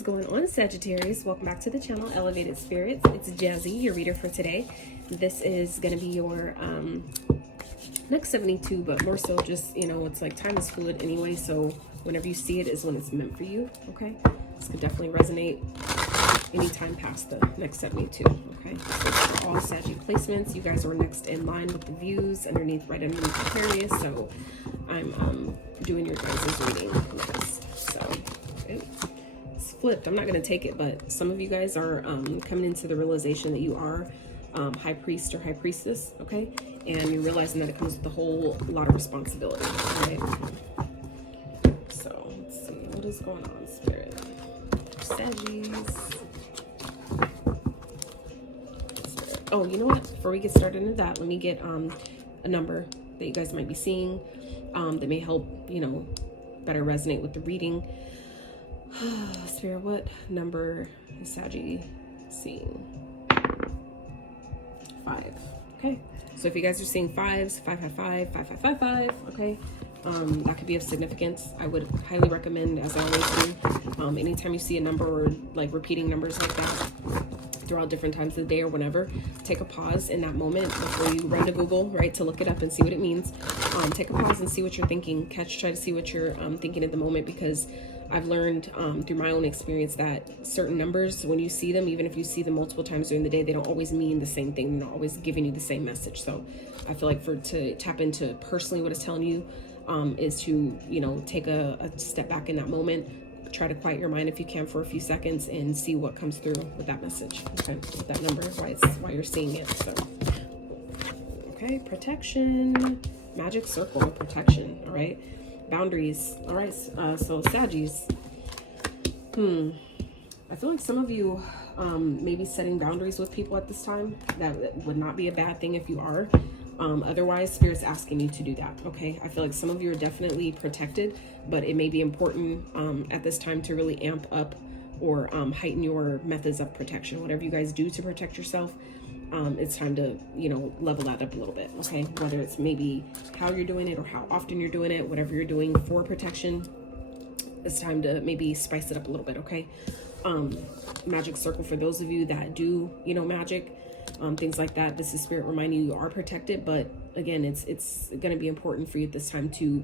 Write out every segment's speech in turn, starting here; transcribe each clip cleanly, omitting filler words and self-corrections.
is going on, Sagittarius? Welcome back to the channel, Elevated Spirits. It's Jazi, your reader for today. This is going to be your next 72, but more so just, you know, it's like time is fluid anyway, so whenever you see it is when it's meant for you, okay? This could definitely resonate anytime past the next 72, okay? So for all Saggy placements, you guys are next in line with the views underneath, right underneath Aquarius, so I'm doing your guys' reading next. So, okay. It's flipped. I'm not going to take it, but some of you guys are coming into the realization that you are high priest or high priestess, okay? And you're realizing that it comes with a whole lot of responsibility, right? So, let's see. What is going on, Spirit? Saggies. Oh, you know what? Before we get started into that, let me get a number that you guys might be seeing that may help, you know, better resonate with the reading. Spirit, what number is Saggy seeing? 5. Okay. So if you guys are seeing 5s, 555, 5555, okay, that could be of significance. I would highly recommend, as I always do, anytime you see a number or like repeating numbers like that throughout different times of the day or whenever, take a pause in that moment before you run to Google, right, to look it up and see what it means. Take a pause and see what you're thinking. Try to see what you're thinking at the moment, because I've learned through my own experience that certain numbers, when you see them, even if you see them multiple times during the day, they don't always mean the same thing. They're not always giving you the same message. So I feel like to tap into personally what it's telling you is to, you know, take a step back in that moment. Try to quiet your mind if you can for a few seconds and see what comes through with that message, okay, with that number, why you're seeing it. So, okay, protection, magic circle, protection, all right, boundaries, all right. So Saggies, I feel like some of you may be setting boundaries with people at this time. That would not be a bad thing if you are. Otherwise, Spirit's asking you to do that, okay? I feel like some of you are definitely protected, but it may be important at this time to really amp up or heighten your methods of protection. Whatever you guys do to protect yourself, it's time to, you know, level that up a little bit, okay? Whether it's maybe how you're doing it or how often you're doing it, whatever you're doing for protection, it's time to maybe spice it up a little bit, okay? Magic circle, for those of you that do, you know, magic, things like that, this is Spirit reminding you are protected, but again, it's going to be important for you at this time to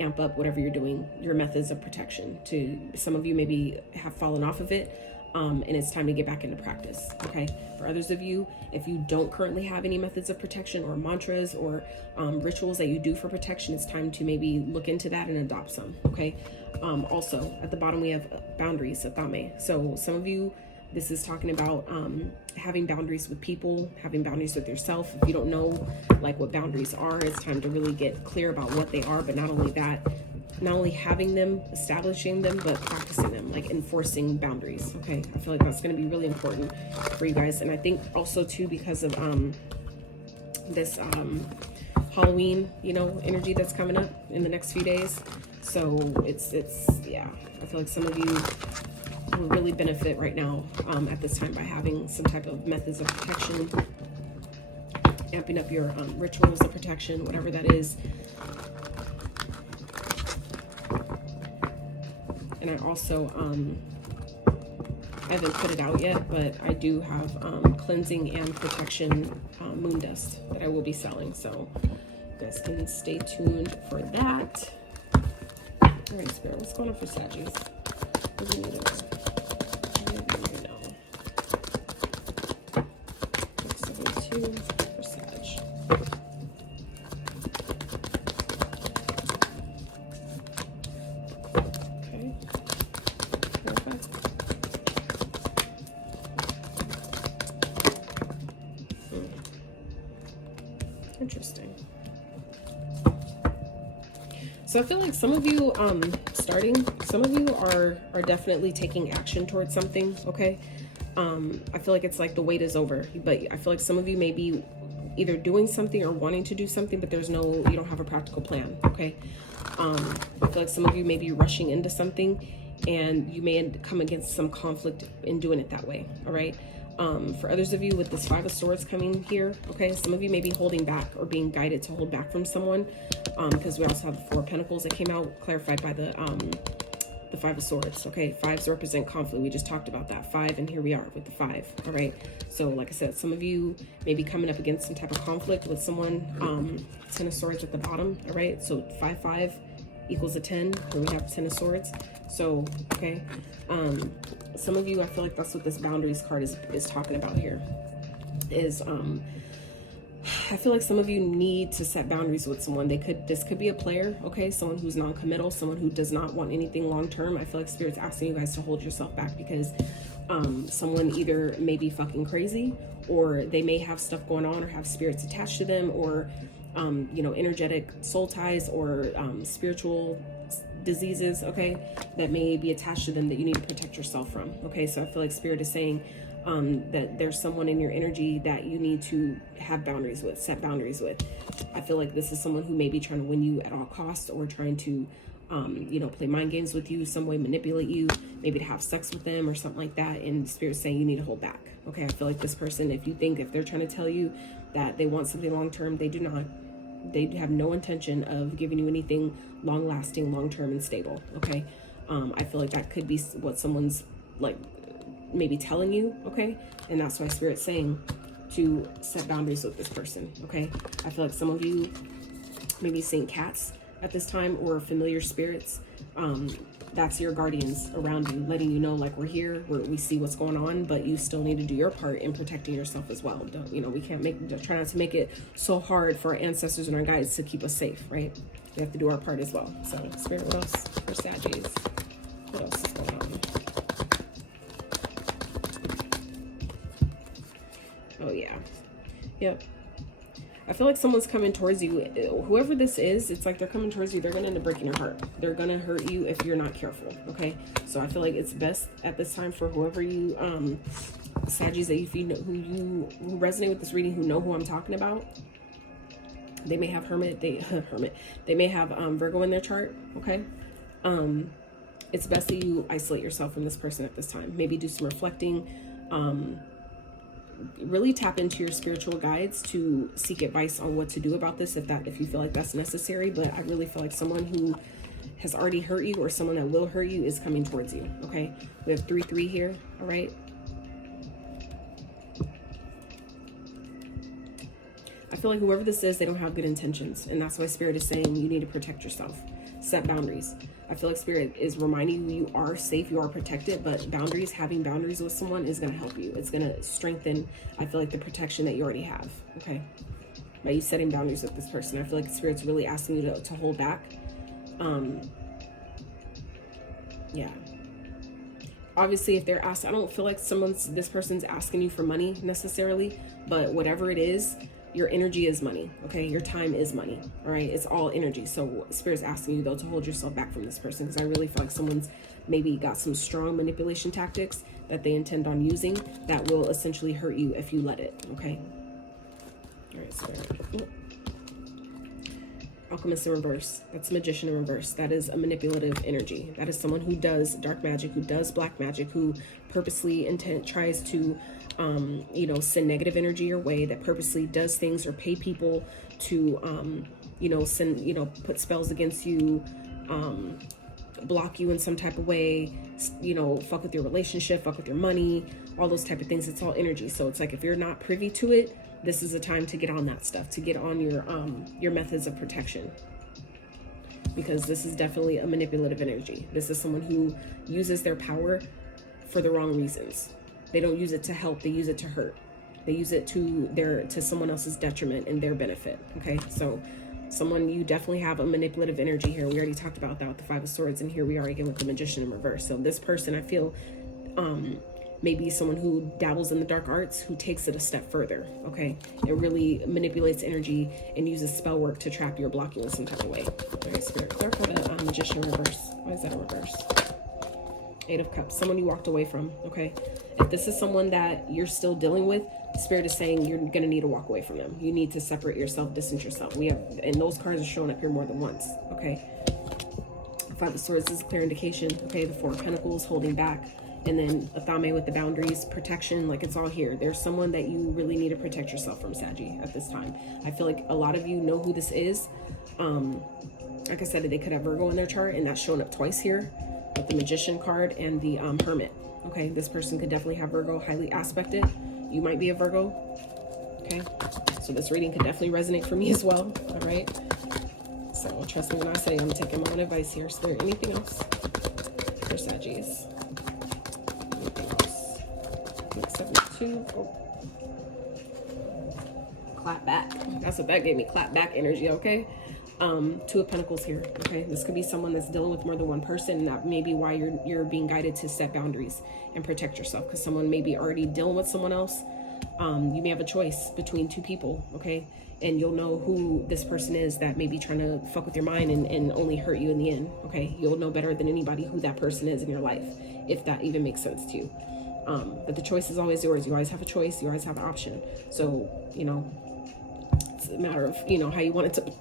amp up whatever you're doing, your methods of protection. To some of you maybe have fallen off of it, and it's time to get back into practice, okay? For others of you, if you don't currently have any methods of protection or mantras or rituals that you do for protection, it's time to maybe look into that and adopt some, okay? Also, at the bottom we have boundaries, atame. So some of you, this is talking about having boundaries with people, having boundaries with yourself. If you don't know like what boundaries are, it's time to really get clear about what they are. But not only that, not only having them, establishing them, but practicing them, like enforcing boundaries. Okay, I feel like that's going to be really important for you guys. And I think also too, because of this Halloween, you know, energy that's coming up in the next few days. So it's yeah, I feel like some of you will really benefit right now at this time by having some type of methods of protection, amping up your rituals of protection, whatever that is. And I also I haven't put it out yet, but I do have cleansing and protection moon dust that I will be selling, so you guys can stay tuned for that. All right, Spirit, what's going on for Saggies? What do you need to for Sag. Okay. Perfect. Interesting. So I feel like some of you some of you are definitely taking action towards something, okay? I feel like it's like the wait is over, but I feel like some of you may be either doing something or wanting to do something, but you don't have a practical plan, okay? I feel like some of you may be rushing into something and you may come against some conflict in doing it that way, all right? For others of you with this 5 of Swords coming here, okay, some of you may be holding back or being guided to hold back from someone, because we also have the 4 of Pentacles that came out, clarified by the the Five of Swords. Okay, fives represent conflict. We just talked about that. 5, and here we are with the 5. All right, so like I said, some of you may be coming up against some type of conflict with someone. 10 of Swords at the bottom. All right, so 5 5 equals a 10, where we have 10 of Swords. So okay, some of you, I feel like that's what this boundaries card is talking about here. Is I feel like some of you need to set boundaries with someone. This could be a player, okay? Someone who's non-committal, someone who does not want anything long-term. I feel like Spirit's asking you guys to hold yourself back because someone either may be fucking crazy, or they may have stuff going on, or have spirits attached to them, or you know, energetic soul ties, or spiritual diseases, okay, that may be attached to them that you need to protect yourself from. Okay, so I feel like Spirit is saying that there's someone in your energy that you need to have boundaries with, set boundaries with. I feel like this is someone who may be trying to win you at all costs, or trying to you know, play mind games with you, some way manipulate you, maybe to have sex with them or something like that. And Spirit's saying you need to hold back. Okay, I feel like this person, if they're trying to tell you that they want something long-term, they do not. They have no intention of giving you anything long-lasting, long-term, and stable. Okay, I feel like that could be what someone's like maybe telling you. Okay, and that's why Spirit's saying to set boundaries with this person. Okay, I feel like some of you maybe seeing cats at this time, or familiar spirits. That's your guardians around you, letting you know, like, we're here, we see what's going on, but you still need to do your part in protecting yourself as well. Don't, you know, we can't try not to make it so hard for our ancestors and our guides to keep us safe, right? We have to do our part as well. So Spirit, what else for Saggies? What else is going on? Oh yeah, yep. I feel like someone's coming towards you. Whoever this is, it's like they're coming towards you. They're going to end up breaking your heart. They're going to hurt you if you're not careful. Okay, so I feel like it's best at this time for whoever you Saggies that who resonate with this reading, who know who I'm talking about. They may have Hermit. They may have Virgo in their chart. Okay, it's best that you isolate yourself from this person at this time. Maybe do some reflecting. Really tap into your spiritual guides to seek advice on what to do about this, if you feel like that's necessary. But I really feel like someone who has already hurt you, or someone that will hurt you, is coming towards you. Okay, we have 3-3 here. All right, I feel like whoever this is, they don't have good intentions, and that's why Spirit is saying you need to protect yourself, set boundaries. I feel like Spirit is reminding you are safe, you are protected, but boundaries, having boundaries with someone is going to help you. It's going to strengthen, I feel like, the protection that you already have. Okay, by you setting boundaries with this person, I feel like Spirit's really asking you to hold back. Yeah, obviously, if they're asked, I don't feel like this person's asking you for money necessarily, but whatever it is, your energy is money. Okay, your time is money. All right, it's all energy. So Spirit's asking you though to hold yourself back from this person, because I really feel like someone's maybe got some strong manipulation tactics that they intend on using that will essentially hurt you if you let it. Okay, all right, Spirit. Alchemist in reverse, that's Magician in reverse. That is a manipulative energy. That is someone who does dark magic, who does black magic, who purposely tries to you know, send negative energy your way, that purposely does things or pay people to you know, send, you know, put spells against you, block you in some type of way, you know, fuck with your relationship, fuck with your money, all those type of things. It's all energy. So it's like, if you're not privy to it, this is a time to get on that stuff, to get on your methods of protection, because this is definitely a manipulative energy. This is someone who uses their power for the wrong reasons. They don't use it to help, they use it to hurt. They use it to someone else's detriment and their benefit. Okay, so someone, you definitely have a manipulative energy here. We already talked about that with the 5 of Swords, and here we are again with the Magician in reverse. So this person, I feel, maybe someone who dabbles in the dark arts, who takes it a step further. Okay, it really manipulates energy and uses spell work to trap you or block you in some type of way. Okay, Spirit, clarify the Magician in reverse. Why is that in reverse? 8 of Cups, someone you walked away from. Okay, if this is someone that you're still dealing with, Spirit is saying you're going to need to walk away from them. You need to separate yourself, distance yourself. And those cards are showing up here more than once. Okay, 5 of Swords is a clear indication. Okay, the 4 of Pentacles, holding back, and then Athame with the boundaries, protection. Like, it's all here. There's someone that you really need to protect yourself from, Saggy, at this time. I feel like a lot of you know who this is. Like I said, they could have Virgo in their chart, and that's showing up twice here. with the Magician card and the Hermit. Okay, this person could definitely have Virgo highly aspected. You might be a Virgo. Okay, so this reading could definitely resonate for me as well. All right, so trust me when I say I'm taking my own advice here. Is there anything else for Saggies? Anything else? 72. Oh. Clap back. That's what that gave me. Clap back energy. Okay. Two of Pentacles here. Okay, this could be someone that's dealing with more than one person, and that may be why you're being guided to set boundaries and protect yourself, because someone may be already dealing with someone else. You may have a choice between two people. Okay, and you'll know who this person is that may be trying to fuck with your mind and only hurt you in the end. Okay, you'll know better than anybody who that person is in your life, if that even makes sense to you. But the choice is always yours. You always have a choice. You always have an option. So, you know, it's a matter of, you know, how you want it to,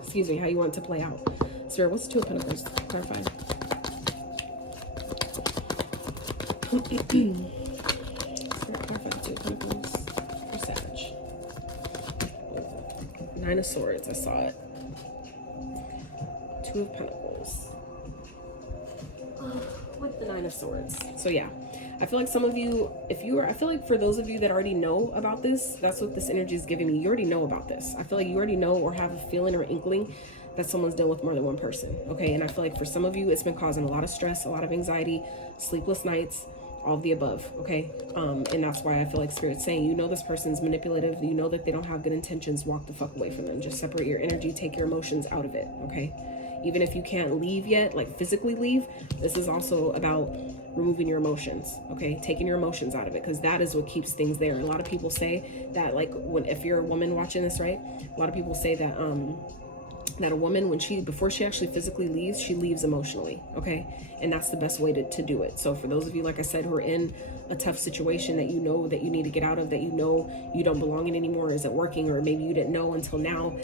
excuse me, how you want it to play out. Spirit, what's the Two of Pentacles? Clarify. Spirit, clarify the Two of Pentacles for Sag. Nine of Swords, I saw it. Two of Pentacles. With the Nine of Swords. So yeah, I feel like some of you, I feel like for those of you that already know about this, that's what this energy is giving me. You already know about this. I feel like you already know or have a feeling or inkling that someone's dealing with more than one person. Okay, and I feel like for some of you, it's been causing a lot of stress, a lot of anxiety, sleepless nights, all of the above. Okay, and that's why I feel like Spirit's saying, you know, this person's manipulative. You know that they don't have good intentions. Walk the fuck away from them. Just separate your energy. Take your emotions out of it. Okay. Even if you can't leave yet, like physically leave, this is also about removing your emotions, okay? Taking your emotions out of it, because that is what keeps things there. A lot of people say that, like, if you're a woman watching this, right? A lot of people say that that a woman, before she actually physically leaves, she leaves emotionally, okay? And that's the best way to do it. So for those of you, like I said, who are in a tough situation that you know that you need to get out of, that you know you don't belong in anymore, is it working, or maybe you didn't know until now,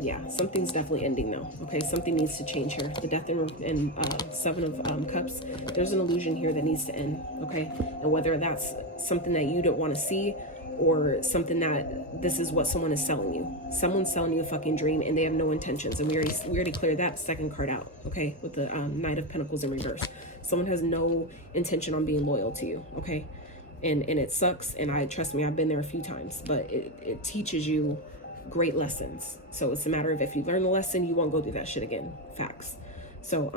yeah, something's definitely ending though, okay? Something needs to change here. The Death and Seven of Cups, there's an illusion here that needs to end, okay? And whether that's something that you don't want to see, or something that this is what someone is selling you. Someone's selling you a fucking dream and they have no intentions. And we already cleared that second card out, okay, with the Knight of Pentacles in reverse. Someone has no intention on being loyal to you, okay? And it sucks, and trust me, I've been there a few times, but it teaches you great lessons. So it's a matter of, if you learn the lesson, you won't go through that shit again. Facts. So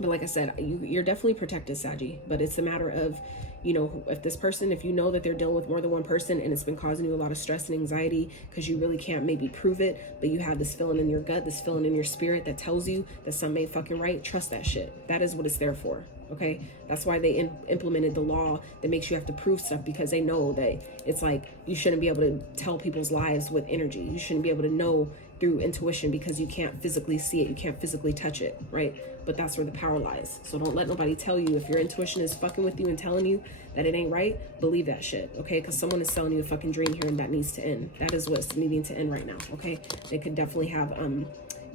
but like I said, you're definitely protected, Saggy, but it's a matter of, you know, if you know that they're dealing with more than one person and it's been causing you a lot of stress and anxiety because you really can't maybe prove it, but you have this feeling in your gut, this feeling in your spirit that tells you that something ain't fucking right, trust that shit. That is what it's there for, okay? That's why they implemented the law that makes you have to prove stuff, because they know that it's like, you shouldn't be able to tell people's lives with energy. You shouldn't be able to know through intuition, because you can't physically see it, you can't physically touch it, right? But that's where the power lies. So don't let nobody tell you, if your intuition is fucking with you and telling you that it ain't right, believe that shit, okay? Because someone is selling you a fucking dream here, and that needs to end. That is what's needing to end right now, okay? They could definitely have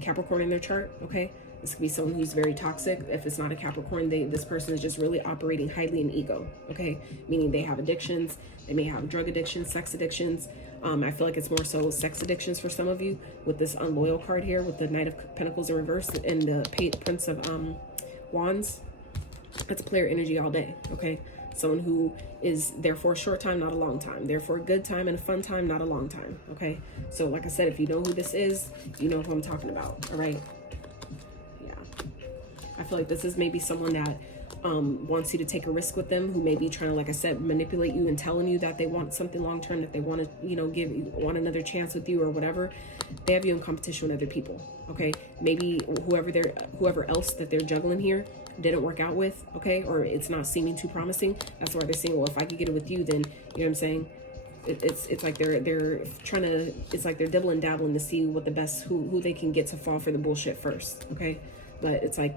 Capricorn in their chart, okay? This could be someone who's very toxic. If it's not a Capricorn, this person is just really operating highly in ego, okay? Meaning they have addictions. They may have drug addictions, sex addictions. I feel like it's more so sex addictions for some of you, with this unloyal card here, with the Knight of Pentacles in reverse and the Prince of Wands. It's player energy all day, okay? Someone who is there for a short time, not a long time. There for a good time and a fun time, not a long time, okay? So like I said, if you know who this is, you know who I'm talking about, all right? Yeah. I feel like this is maybe someone that wants you to take a risk with them, who may be trying to, like I said, manipulate you and telling you that they want something long-term, that they want to, you know, want another chance with you or whatever. They have you in competition with other people, okay? Maybe whoever else that they're juggling here didn't work out with, okay? Or it's not seeming too promising. That's why they're saying, well, if I could get it with you, then, you know what I'm saying? It's like they're trying to, it's like they're dibbling dabbling to see what the best, who they can get to fall for the bullshit first, okay? But it's like,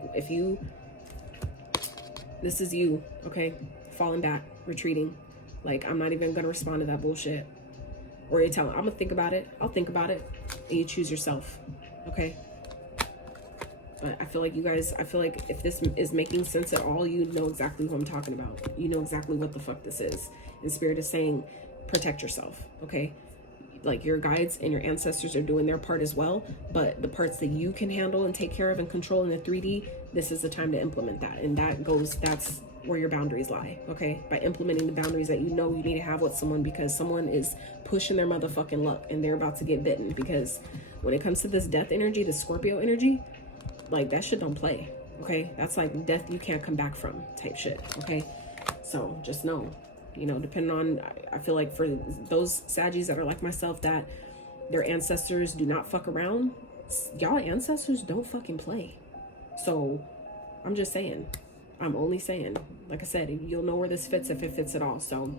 this is you, okay? Falling back, retreating. Like, I'm not even gonna respond to that bullshit. Or you tell them, I'm gonna think about it. I'll think about it. And you choose yourself, okay? But I feel like you guys, if this is making sense at all, you know exactly who I'm talking about. You know exactly what the fuck this is. And Spirit is saying, protect yourself, okay? like your guides and your ancestors are doing their part as well, but the parts that you can handle and take care of and control in the 3D, this is the time to implement that. And that's where your boundaries lie, okay? By implementing the boundaries that you know you need to have with someone, because someone is pushing their motherfucking luck and they're about to get bitten. Because when it comes to this death energy, the Scorpio energy, like that shit don't play, okay? That's like death you can't come back from type shit, okay? So just know, you know, depending on, I feel like for those Saggies that are like myself, that their ancestors do not fuck around, y'all ancestors don't fucking play. So I'm just saying, I'm only saying, like I said, you'll know where this fits if it fits at all. So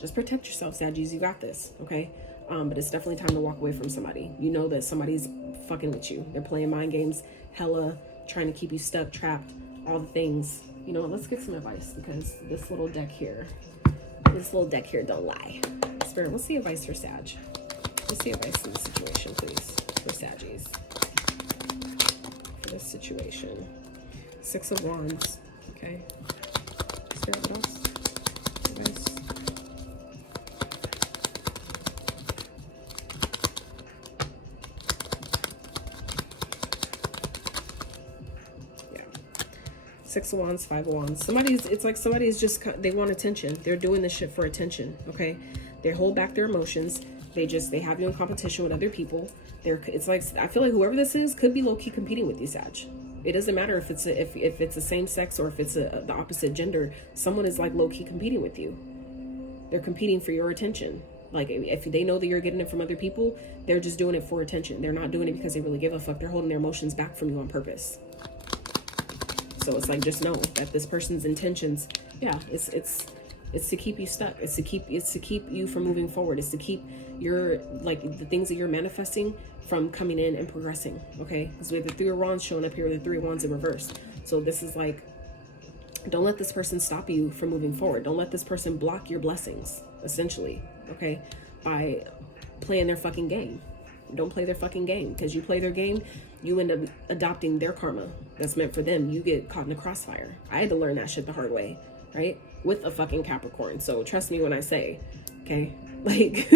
just protect yourself, Saggies. You got this, okay? But it's definitely time to walk away from somebody. You know that somebody's fucking with you. They're playing mind games, hella trying to keep you stuck, trapped, all the things. You know, let's get some advice, because this little deck here don't lie. Spirit, what's the advice for Sag? What's the advice in this situation, please, for Saggies? For this situation. 6 of Wands. Okay. Spirit, what else? Advice. Yeah. 6 of Wands, 5 of Wands. It's like somebody's just, they want attention. They're doing this shit for attention. Okay. They hold back their emotions. They have you in competition with other people. It's like, I feel like whoever this is could be low-key competing with you, Sag. It doesn't matter if it's the same sex or if it's the opposite gender. Someone is like low-key competing with you. They're competing for your attention. Like if they know that you're getting it from other people, they're just doing it for attention. They're not doing it because they really give a fuck. They're holding their emotions back from you on purpose. So it's like, just know that this person's intentions, yeah, it's to keep you stuck. It's to keep you from moving forward. It's to keep your, like, the things that you're manifesting from coming in and progressing, okay? Because we have the 3 of Wands showing up here, the 3 of Wands in reverse. So this is like, don't let this person stop you from moving forward. Don't let this person block your blessings, essentially, okay? By playing their fucking game. Don't play their fucking game, because you play their game, you end up adopting their karma that's meant for them. You get caught in the crossfire. I had to learn that shit the hard way, right? With a fucking Capricorn. So trust me when I say, okay, like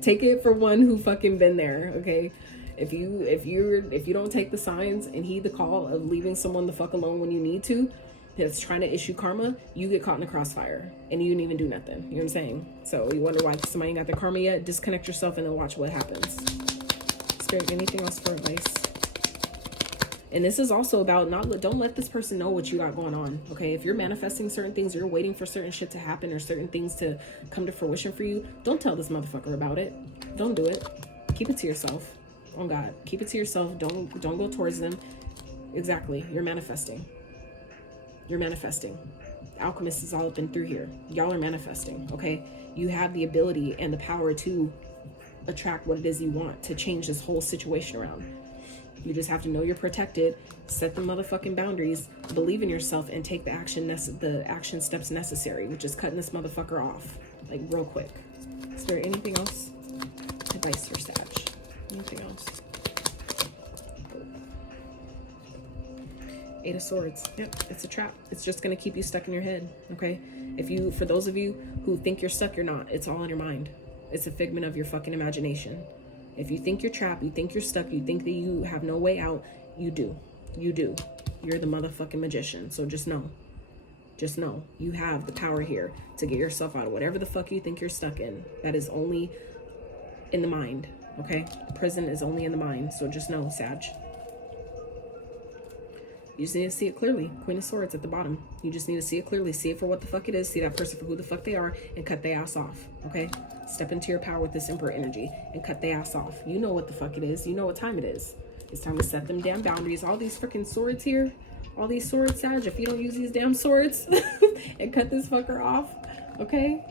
take it for one who fucking been there, okay? If you don't take the signs and heed the call of leaving someone the fuck alone when you need to, that's trying to issue karma, you get caught in the crossfire and you didn't even do nothing. You know what I'm saying? So you wonder why somebody ain't got their karma yet? Disconnect yourself and then watch what happens. Spirit, anything else for advice? And this is also about don't let this person know what you got going on, okay? If you're manifesting certain things, or you're waiting for certain shit to happen or certain things to come to fruition for you, don't tell this motherfucker about it. Don't do it. Keep it to yourself. Oh God, keep it to yourself. Don't go towards them. Exactly. You're manifesting. You're manifesting. The alchemist is all up and through here. Y'all are manifesting, okay? You have the ability and the power to attract what it is you want, to change this whole situation around. You just have to know you're protected, set the motherfucking boundaries, believe in yourself, and take the action steps necessary, which is cutting this motherfucker off, like real quick. Is there anything else? Advice for Sag? Anything else? 8 of Swords. Yep, it's a trap. It's just gonna keep you stuck in your head, okay? For those of you who think you're stuck, you're not. It's all in your mind. It's a figment of your fucking imagination. If you think you're trapped, you think you're stuck, you think that you have no way out, you do. You do. You're the motherfucking magician. So just know. Just know. You have the power here to get yourself out of whatever the fuck you think you're stuck in. That is only in the mind, okay? Prison is only in the mind. So just know, Sag. You just need to see it clearly. Queen of Swords at the bottom. You just need to see it clearly. See it for what the fuck it is. See that person for who the fuck they are and cut their ass off, okay? Step into your power with this Emperor energy and cut their ass off. You know what the fuck it is. You know what time it is. It's time to set them damn boundaries. All these freaking swords here, all these swords, Sag, if you don't use these damn swords and cut this fucker off, okay?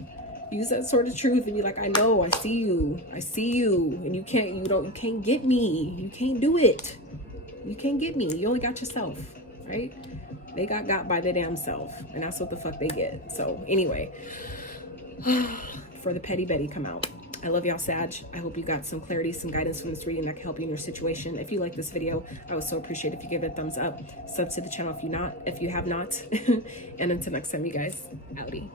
Use that sword of truth and be like, I know, I see you, and you can't get me. You can't do it. You can't get me. You only got yourself, right? They got by their damn self, and that's what the fuck they get. So anyway, for the petty Betty come out. I love y'all, Sag. I hope you got some clarity, some guidance from this reading that can help you in your situation. If you like this video, I would so appreciate if you give it a thumbs up. Sub to the channel if you have not. And until next time, you guys, outie.